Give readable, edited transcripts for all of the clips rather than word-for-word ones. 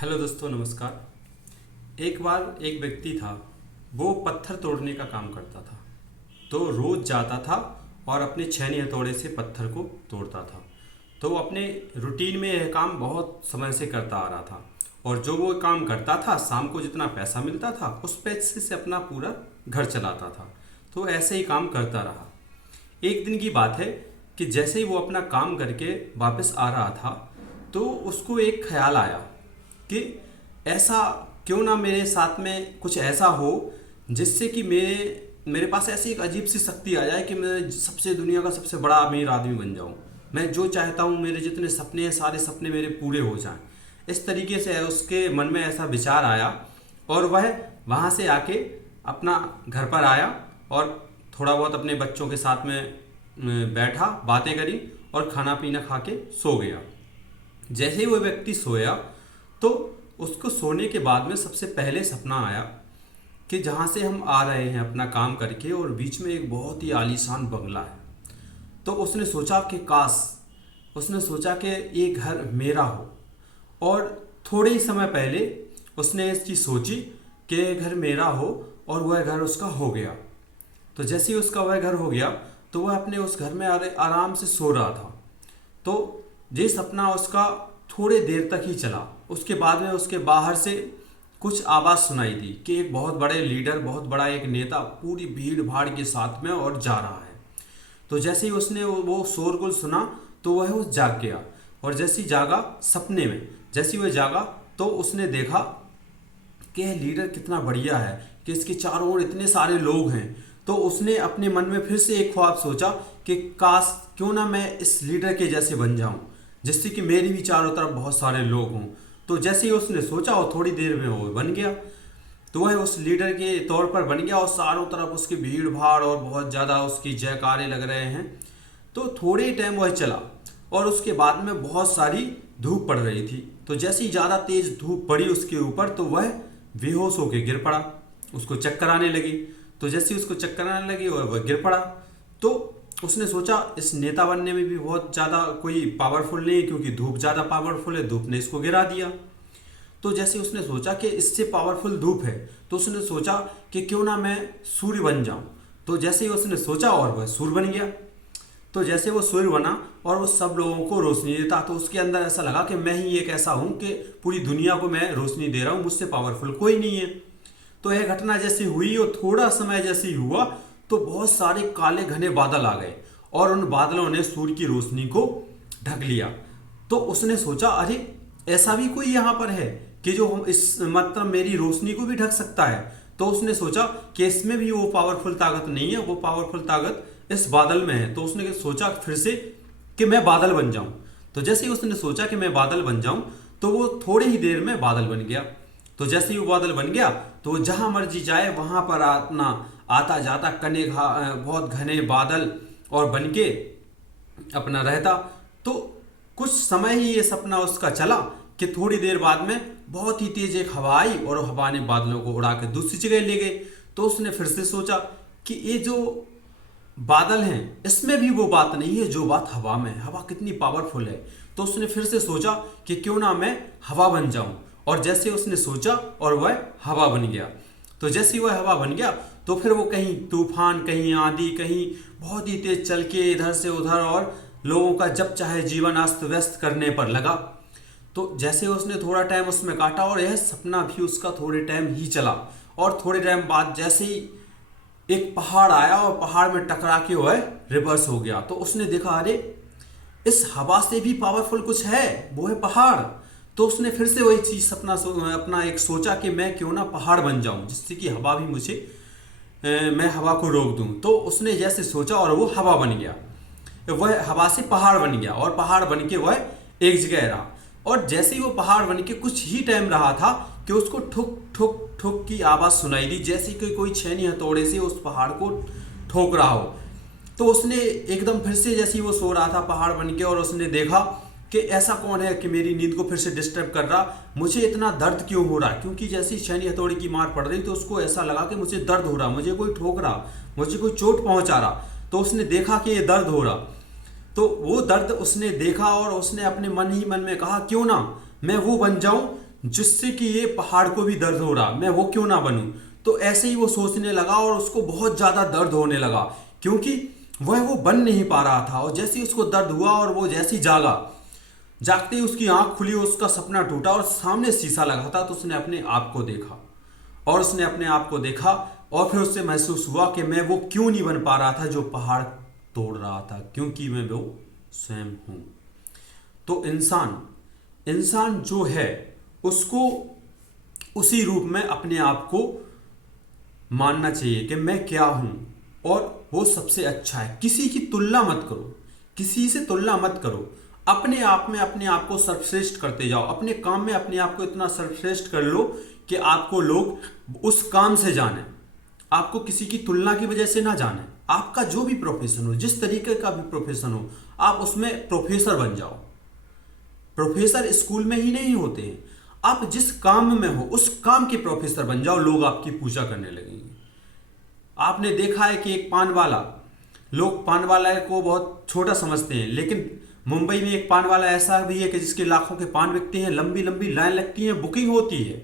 Hello दोस्तों, नमस्कार। एक बार एक व्यक्ति था। वो पत्थर तोड़ने का काम करता था। तो रोज जाता था और अपने छेनी हथौड़े से पत्थर को तोड़ता था। तो वो अपने रूटीन में यह काम बहुत समय से करता आ रहा था। और जो वो काम करता था, शाम को जितना पैसा मिलता था उस पैसे से अपना पूरा घर चलाता था। तो ऐसे ही काम करता रहा। एक दिन की बात है कि जैसे ही वो अपना काम करके वापस आ रहा था, तो उसको एक ख्याल आया कि ऐसा क्यों ना मेरे साथ में कुछ ऐसा हो जिससे कि मेरे मेरे पास ऐसी एक अजीब सी शक्ति आ जाए कि मैं सबसे दुनिया का सबसे बड़ा अमीर आदमी बन जाऊं। मैं जो चाहता हूं, मेरे जितने सपने हैं सारे सपने मेरे पूरे हो जाएं। इस तरीके से उसके मन में ऐसा विचार आया और वह वहां से आके अपना घर पर आया और थोड़ा बहुत अपने बच्चों के साथ में बैठा, बातें करी और खाना पीना खा के सो गया। जैसे ही वो व्यक्ति सोया, तो उसको सोने के बाद में सबसे पहले सपना आया कि जहाँ से हम आ रहे हैं अपना काम करके, और बीच में एक बहुत ही आलीशान बंगला है। तो उसने सोचा कि काश, उसने सोचा कि ये घर मेरा हो। और थोड़े ही समय पहले उसने इस चीज़ सोची कि ये घर मेरा हो, और वह घर उसका हो गया। तो जैसे ही उसका वह घर हो गया, तो वह अपने उस घर में आराम से सो रहा था। तो ये सपना उसका थोड़े देर तक ही चला। उसके बाद में उसके बाहर से कुछ आवाज़ सुनाई दी कि एक बहुत बड़े लीडर, बहुत बड़ा एक नेता पूरी भीड़ भाड़ के साथ में और जा रहा है। तो जैसे ही उसने वो शोरगुल सुना, तो वह उस जाग गया। और जैसे ही जागा सपने में, जैसे ही वह जागा, तो उसने देखा कि यह लीडर कितना बढ़िया है कि इसके चारों ओर इतने सारे लोग हैं। तो उसने अपने मन में फिर से एक ख्वाब सोचा कि काश क्यों ना मैं इस लीडर के जैसे बन जाऊं, जिससे कि मेरी भी चारों तरफ बहुत सारे लोग हों। तो जैसे ही उसने सोचा, और थोड़ी देर में वो बन गया। तो वह उस लीडर के तौर पर बन गया और चारों तरफ उसकी भीड़ भाड़ और बहुत ज़्यादा उसकी जयकारे लग रहे हैं। तो थोड़े ही टाइम वह चला और उसके बाद में बहुत सारी धूप पड़ रही थी। तो जैसे ही ज़्यादा तेज धूप पड़ी उसके ऊपर, तो वह बेहोश होकर गिर पड़ा। उसको चक्कर आने लगी। तो जैसे ही उसको चक्कर आने लगी वह गिर पड़ा। तो उसने सोचा इस नेता बनने में भी बहुत ज़्यादा कोई पावरफुल नहीं है, क्योंकि धूप ज़्यादा पावरफुल है, धूप ने इसको गिरा दिया। तो जैसे उसने सोचा कि इससे पावरफुल धूप है, तो उसने सोचा कि क्यों ना मैं सूर्य बन जाऊं। तो जैसे ही उसने सोचा, और वह सूर्य बन गया। तो जैसे वो सूर्य बना और वो सब लोगों को रोशनी देता, तो उसके अंदर ऐसा लगा कि मैं ही एक ऐसा हूं कि पूरी दुनिया को मैं रोशनी दे रहा हूं, मुझसे पावरफुल कोई नहीं है। तो यह घटना जैसे हुई और थोड़ा समय जैसे ही हुआ, तो बहुत सारे काले घने बादल आ गए और उन बादलों ने सूर्य की रोशनी को ढक लिया। तो उसने सोचा, अरे ऐसा भी कोई यहाँ पर है कि जो हम इस मतलब मेरी रोशनी को भी ढक सकता है। तो उसने सोचा कि इसमें भी वो पावरफुल ताकत नहीं है, वो पावरफुल ताकत इस बादल में है। तो उसने सोचा फिर से कि मैं बादल बन जाऊं। तो जैसे ही उसने सोचा कि मैं बादल बन जाऊं, तो वो थोड़ी ही देर में बादल बन गया। तो जैसे ही वो बादल बन गया, तो जहां मर्जी जाए वहां पर अपना आता जाता बहुत घने बादल और बन के अपना रहता। तो कुछ समय ही ये सपना उसका चला कि थोड़ी देर बाद में बहुत ही तेज एक हवा आई और हवा ने बादलों को उड़ा के दूसरी जगह ले गई। तो उसने फिर से सोचा कि ये जो बादल हैं, इसमें भी वो बात नहीं है जो बात हवा में है। हवा कितनी पावरफुल है। तो उसने फिर से सोचा कि क्यों ना मैं हवा बन जाऊं। और जैसे उसने सोचा, और वह हवा बन गया। तो जैसे वह हवा बन गया, तो फिर वो कहीं तूफान, कहीं आंधी, कहीं बहुत ही तेज चल के इधर से उधर, और लोगों का जब चाहे जीवन अस्त व्यस्त करने पर लगा। तो जैसे उसने थोड़ा टाइम उसमें काटा, और यह सपना भी उसका थोड़े टाइम ही चला। और थोड़े टाइम बाद जैसे ही एक पहाड़ आया और पहाड़ में टकरा के वह रिवर्स हो गया। तो उसने देखा, अरे इस हवा से भी पावरफुल कुछ है, वो है पहाड़। तो उसने फिर से वही चीज सपना अपना एक सोचा कि मैं क्यों ना पहाड़ बन जाऊं, जिससे कि हवा भी मुझे मैं हवा को रोक दूं। तो उसने जैसे सोचा और वो हवा बन गया। वह हवा से पहाड़ बन गया और पहाड़ बन के वह एक जगह रहा। और जैसे ही वो पहाड़ बन के कुछ ही टाइम रहा था कि उसको ठुक ठुक ठुक की आवाज सुनाई दी, जैसे कि कोई छेनी हथौड़े से उस पहाड़ को ठोक रहा हो। तो उसने एकदम फिर से, जैसे ही वो सो रहा था पहाड़ बन के, और उसने देखा कि ऐसा कौन है कि मेरी नींद को फिर से डिस्टर्ब कर रहा, मुझे इतना दर्द क्यों हो रहा। क्योंकि जैसे ही छेनी हथौड़ी की मार पड़ रही, तो उसको ऐसा लगा कि मुझे दर्द हो रहा, मुझे कोई ठोक रहा, मुझे कोई चोट पहुंचा रहा। तो उसने देखा कि ये दर्द हो रहा। तो वो दर्द उसने देखा और उसने अपने मन ही मन में कहा, क्यों ना मैं वो बन जाऊं जिससे कि ये पहाड़ को भी दर्द हो रहा, मैं वो क्यों ना बनूं। तो ऐसे ही वो सोचने लगा और उसको बहुत ज़्यादा दर्द होने लगा, क्योंकि वह वो बन नहीं पा रहा था। और जैसे ही उसको दर्द हुआ और वो जैसे ही जागा, जागते ही उसकी आंख खुली, उसका सपना टूटा और सामने शीशा लगा था। तो उसने अपने आप को देखा, और उसने अपने आप को देखा और फिर उससे महसूस हुआ कि मैं वो क्यों नहीं बन पा रहा था जो पहाड़ तोड़ रहा था, क्योंकि मैं वो स्वयं हूं। तो इंसान इंसान जो है उसको उसी रूप में अपने आप को मानना चाहिए कि मैं क्या हूं और वो सबसे अच्छा है। किसी की तुलना मत करो, किसी से तुलना मत करो। अपने आप में अपने आप को सर्वश्रेष्ठ करते जाओ। अपने काम में अपने आप को इतना सर्वश्रेष्ठ कर लो कि आपको लोग उस काम से जाने, आपको किसी की तुलना की वजह से ना जाने। आपका जो भी प्रोफेशन हो, जिस तरीके का भी प्रोफेशन हो, आप उसमें प्रोफेसर बन जाओ। प्रोफेसर स्कूल में ही नहीं होते हैं, आप जिस काम में हो उस काम के प्रोफेसर बन जाओ, लोग आपकी पूजा करने लगेंगे। आपने देखा है कि एक पान वाला, लोग पान वाला को बहुत छोटा समझते हैं, लेकिन मुंबई में एक पान वाला ऐसा भी है कि जिसके लाखों के पान बिकते हैं, लंबी लंबी लाइन लगती है, बुकिंग होती है।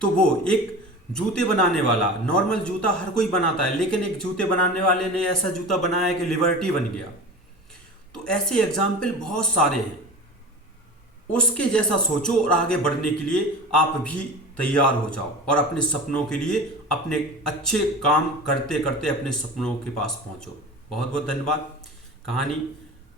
तो वो एक जूते बनाने वाला, नॉर्मल जूता हर कोई बनाता है, लेकिन एक जूते बनाने वाले ने ऐसा जूता बनाया कि लिबर्टी बन गया। तो ऐसे एग्जाम्पल बहुत सारे हैं। उसके जैसा सोचो और आगे बढ़ने के लिए आप भी तैयार हो जाओ और अपने सपनों के लिए अपने अच्छे काम करते करते अपने सपनों के पास पहुंचो। बहुत बहुत धन्यवाद। कहानी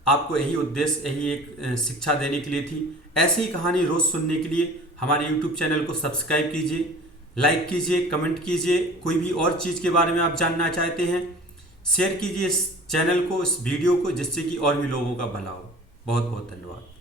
आपको यही उद्देश्य, यही एक शिक्षा देने के लिए थी। ऐसी ही कहानी रोज सुनने के लिए हमारे YouTube चैनल को सब्सक्राइब कीजिए, लाइक कीजिए, कमेंट कीजिए। कोई भी और चीज़ के बारे में आप जानना चाहते हैं, शेयर कीजिए इस चैनल को, इस वीडियो को, जिससे कि और भी लोगों का भला हो। बहुत बहुत धन्यवाद।